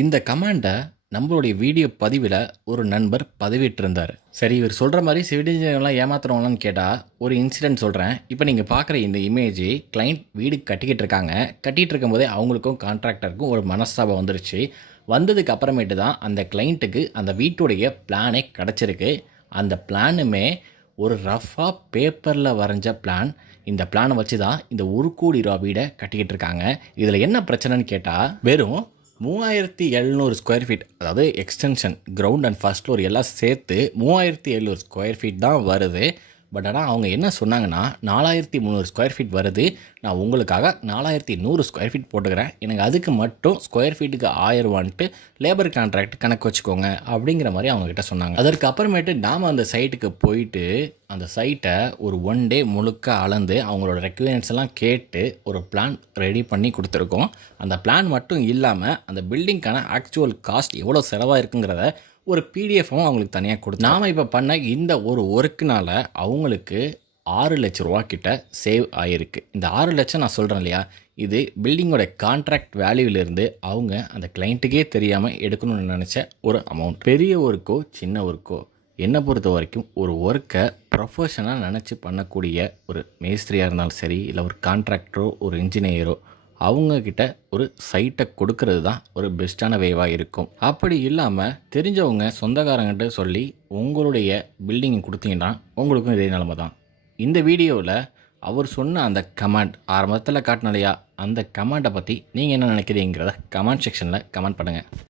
இந்த கமாண்டை நம்மளுடைய வீடியோ பதிவில் ஒரு நண்பர் பதிவிட்டிருந்தார். சரி இவர் சொல்கிற மாதிரி சிவில் இன்ஜினியர்லாம் ஏமாத்துறவங்களான்னு கேட்டால் ஒரு இன்சிடென்ட் சொல்கிறேன் இப்போ நீங்கள் பார்க்குற இந்த இமேஜ் கிளைண்ட் வீடு கட்டிக்கிட்டு இருக்காங்க. கட்டிகிட்டு இருக்கும்போதே அவங்களுக்கும் கான்ட்ராக்டருக்கும் ஒரு மனஸ்தாபம் வந்துருச்சு. வந்ததுக்கு அப்புறமேட்டு தான் அந்த கிளைண்ட்டுக்கு அந்த வீட்டுடைய பிளானே கிடச்சிருக்கு. அந்த பிளானுமே ஒரு ரஃபாக பேப்பரில் வரைஞ்ச பிளான் இந்த பிளானை வச்சு தான் இந்த ஒரு கோடி ரூபா வீடை கட்டிக்கிட்டு இருக்காங்க. இதில் என்ன பிரச்சனைன்னு கேட்டால் வெறும் மூவாயிரத்தி எழுநூறு ஸ்கொயர் ஃபீட் அதாவது extension ground and first floor எல்லாம் சேர்த்து மூவாயிரத்தி எழுநூறு ஸ்கொயர் ஃபீட் தான் வருது. பட் ஆனால் அவங்க என்ன சொன்னாங்கன்னா நாலாயிரத்தி முந்நூறு ஸ்கொயர் ஃபீட் வருது. நான் உங்களுக்காக நாலாயிரத்தி நூறு ஸ்கொயர் ஃபீட் போட்டுக்கிறேன். எனக்கு அதுக்கு மட்டும் ஸ்கொயர் ஃபீட்டுக்கு ஆயிரவான்ட்டு லேபர் கான்ட்ராக்ட் கணக்கு வச்சுக்கோங்க அப்படிங்கிற மாதிரி அவங்கக்கிட்ட சொன்னாங்க. அதற்கு அப்புறமேட்டு நாம் அந்த சைட்டுக்கு போயிட்டு அந்த சைட்டை ஒரு ஒன் டே முழுக்க அளந்து அவங்களோட ரெக்குயர்மெண்ட்ஸ் எல்லாம் கேட்டு ஒரு பிளான் ரெடி பண்ணி கொடுத்துருக்கோம். அந்த பிளான் மட்டும் இல்லாமல் அந்த பில்டிங்க்கான ஆக்சுவல் காஸ்ட் எவ்வளோ செலவாக இருக்குங்கிறத ஒரு பிடிஎஃப்பும் அவங்களுக்கு தனியாக கொடுத்து நாம் இப்போ பண்ண இந்த ஒரு ஒர்க்குனால அவங்களுக்கு ஆறு லட்ச ரூபா கிட்ட சேவ் ஆகிருக்கு இந்த ஆறு லட்சம் நான் சொல்கிறேன் இல்லையா? இது பில்டிங்கோட கான்ட்ராக்ட் வேல்யூவிலேருந்து அவங்க அந்த கிளைண்ட்டுக்கே தெரியாமல் எடுக்கணும்னு நினச்ச ஒரு அமௌண்ட் பெரிய ஒர்க்கோ சின்ன ஒர்க்கோ என்னை பொறுத்த வரைக்கும் ஒரு ஒர்க்கை ப்ரொஃபஷனாக நினச்சி பண்ணக்கூடிய ஒரு மேஸ்திரியாக இருந்தாலும் சரி இல்லை ஒரு கான்ட்ராக்டரோ ஒரு இன்ஜினியரோ அவங்கக்கிட்ட ஒரு சைட்டை கொடுக்கறது தான் ஒரு பெஸ்ட்டான வேவாக இருக்கும். அப்படி இல்லாமல் தெரிஞ்சவங்க சொந்தக்காரங்கிட்ட சொல்லி உங்களுடைய பில்டிங் கொடுத்தீங்கன்னா உங்களுக்கும் இதே நிலமை தான். இந்த வீடியோவில் அவர் சொன்ன அந்த கமெண்ட் ஆரம்பத்தில் காட்டினாலையா அந்த கமெண்ட்டை பற்றி நீங்கள் என்ன நினைக்கிறீங்கிறத கமெண்ட் செக்ஷனில் கமெண்ட் பண்ணுங்கள்